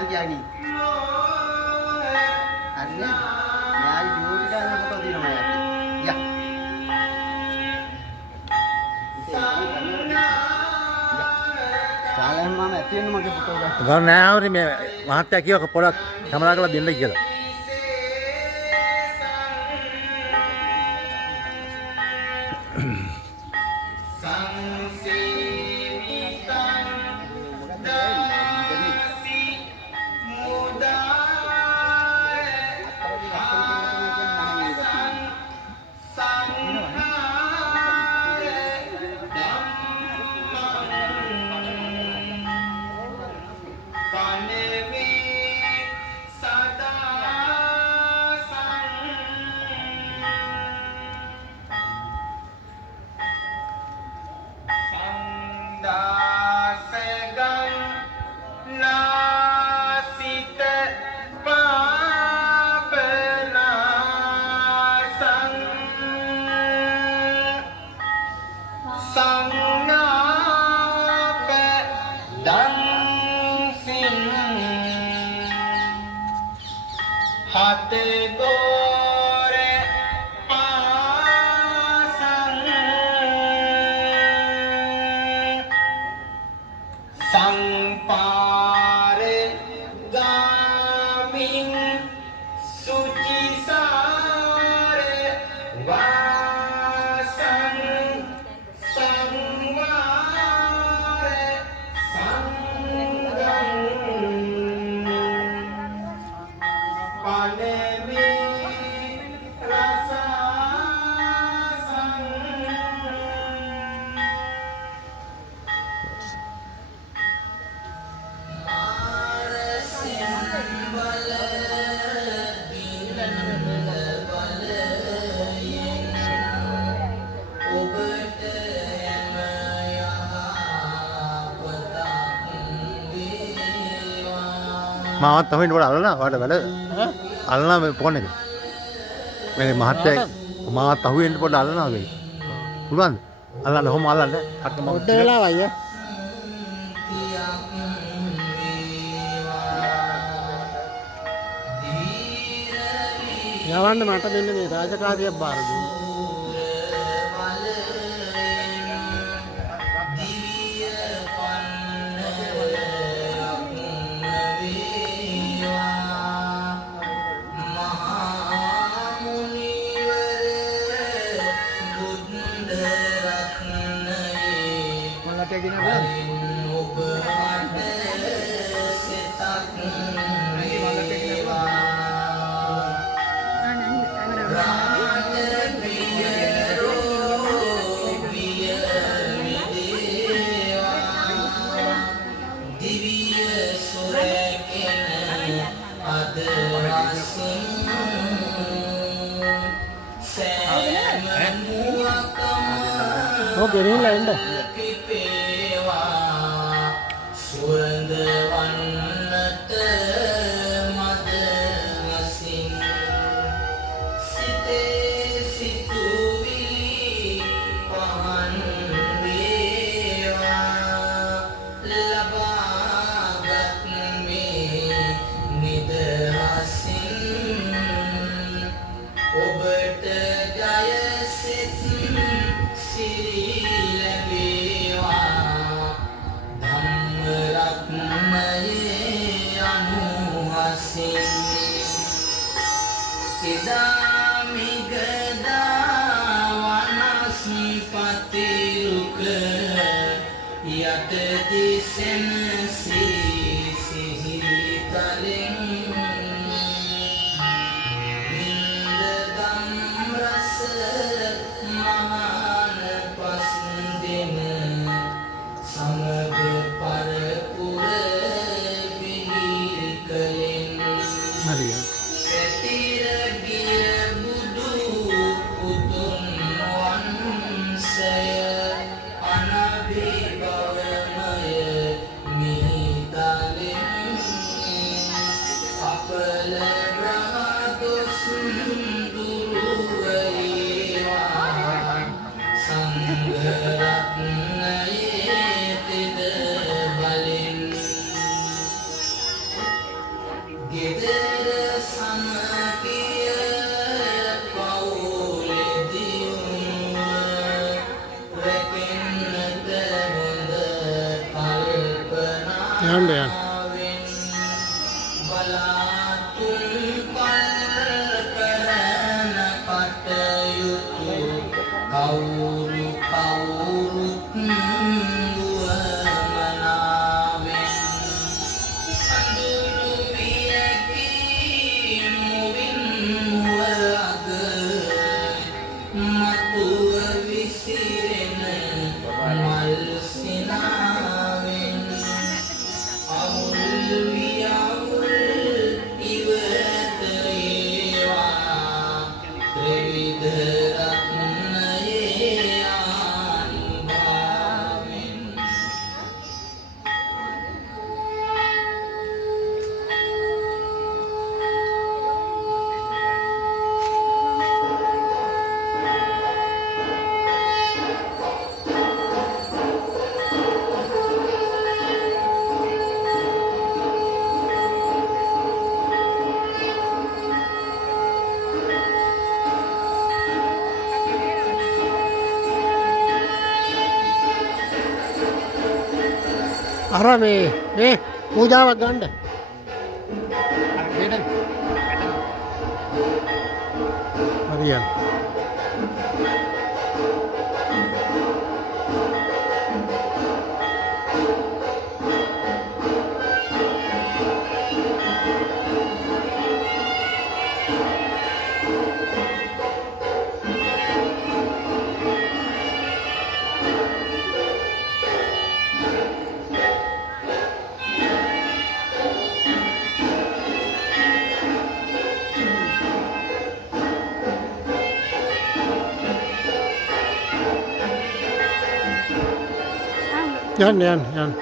මොකද කියන්නේ? හරිනේ. මෙයාගේ ඩියුටි ගන්න ෆොටෝ තියෙනවා යාට. යා. කාලෙම මම ඇති වෙන්න මගේ ෆොටෝ ගන්න. ගන්න නෑ හරි මේ මහත්තයා කියව පොඩක් කැමරා කරලා දෙන්න කියලා. මාවත් තමයි වල අල්ලනවා වාට වැඩ අල්ලනවා මේ ෆෝන් එක මේ මහත්තයා මාවත් අහුවෙන්න පොඩ්ඩ අල්ලනවා වෙයි පුළුවන්ද අල්ලන්න කොහොම අල්ලන්න අර පොඩ්ඩ වෙලාව අයියා යවන්න මට දෙන්න මේ රාජකාරියක් බාර දුන්න ගෙනිහිල්ලා එන්න සුවඳ වන්නට මද වසින් සිතේ සිතුවිලි පහන් වේවා ලබාගත් මේ නිදහසින් ඔබට ජය සිත් සිරි ලැබේ යන්න යන්න. අර මේ පූජාවක් ගන්න. හරියට. යන්න යන්න යන්න.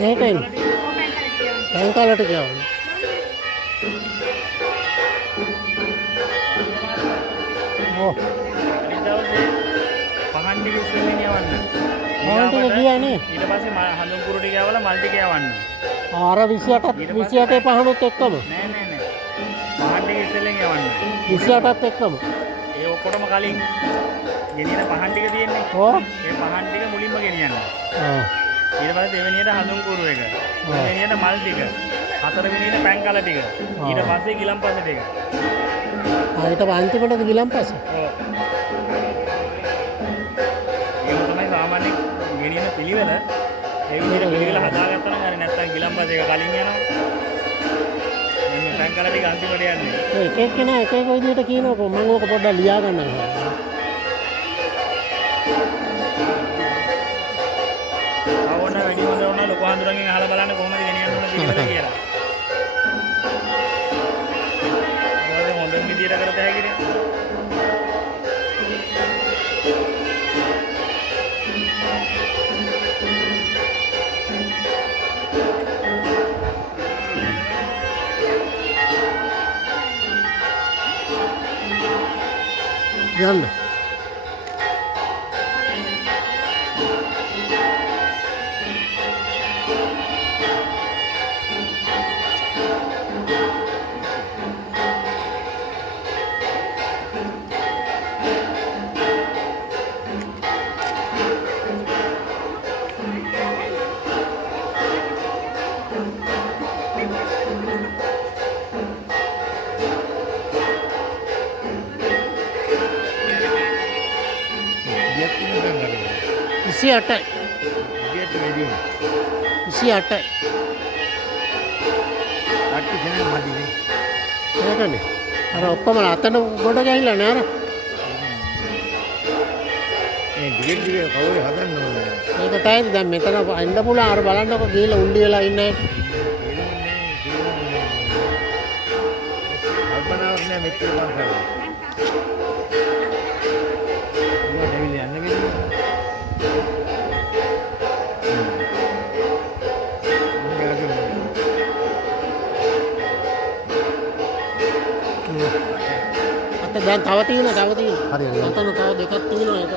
මේකෙන් බංකාලට ගියාම ඔව් පහන් ටික ඉස්සෙල්ලා යවන්න. පහන් ටික ගියානේ. ඊට පස්සේ හඳුන්කුරු ටික යවලා මල් ටික යවන්න. අර 28 පහනුත් එක්කම නෑ. පහන් ටික ඉස්සෙල්ලා යවන්න. 28ත් එක්කම ඒ ඔක්කොටම කලින් ගෙනියන පහන් ටික තියෙන්නේ. ඔව්. ඒ පහන් ටික මුලින්ම ගෙනියන්න. ආ. ඊට පස්සේ දෙවෙනියට හඳුන්කුරු එක. දෙවෙනියට මල් ටික. හතරවෙනියට පැන්කල ටික. ඊට පස්සේ ගිලම්පස ටික. ඊට අන්තිමට ගිලම්පස. ඔව්. ඒක තමයි සාමාන්‍ය ගෙනියන පිළිවෙල. ඒ විදිහට පිළිවෙල හදාගත්තා නම් හරි නැත්නම් ගිලම්පස එක කලින් යනවා. මෙන්න පැන්කල ටික අන්තිමට යන්නේ. එක එක්කෙනා එක එක විදිහට කියනකො මම ඕක පොඩ්ඩක් ලියා ගන්නම්. ආවොන්න වැඩි හොඳ වුණා ලොකු හඳුරන්ගෙන් අහලා බලන්න කොහොමද ගෙනියන්න ඕන පිළිවෙල කියලා. ඒක හොඳ විදියට කරත හැකිනේ. යන්න. ඉසි 8යි. ඉසි 8යි. ඒකනේ. අර ඔක්කොම අතන ගොඩ ගහිලා නෑ අර. ඒකටයි දැන් මෙතන එන්න පුළුවන් අර බලන්නකො ගිහලා උණ්ඩි වෙලා ඉන්න හැටි. කල්පනාවක් නෑ මෙච්චර මං කරලා. අත දැන් තව තියෙනවා. හරි හරි. අතන තව දෙකක් තියෙනවා. එකක්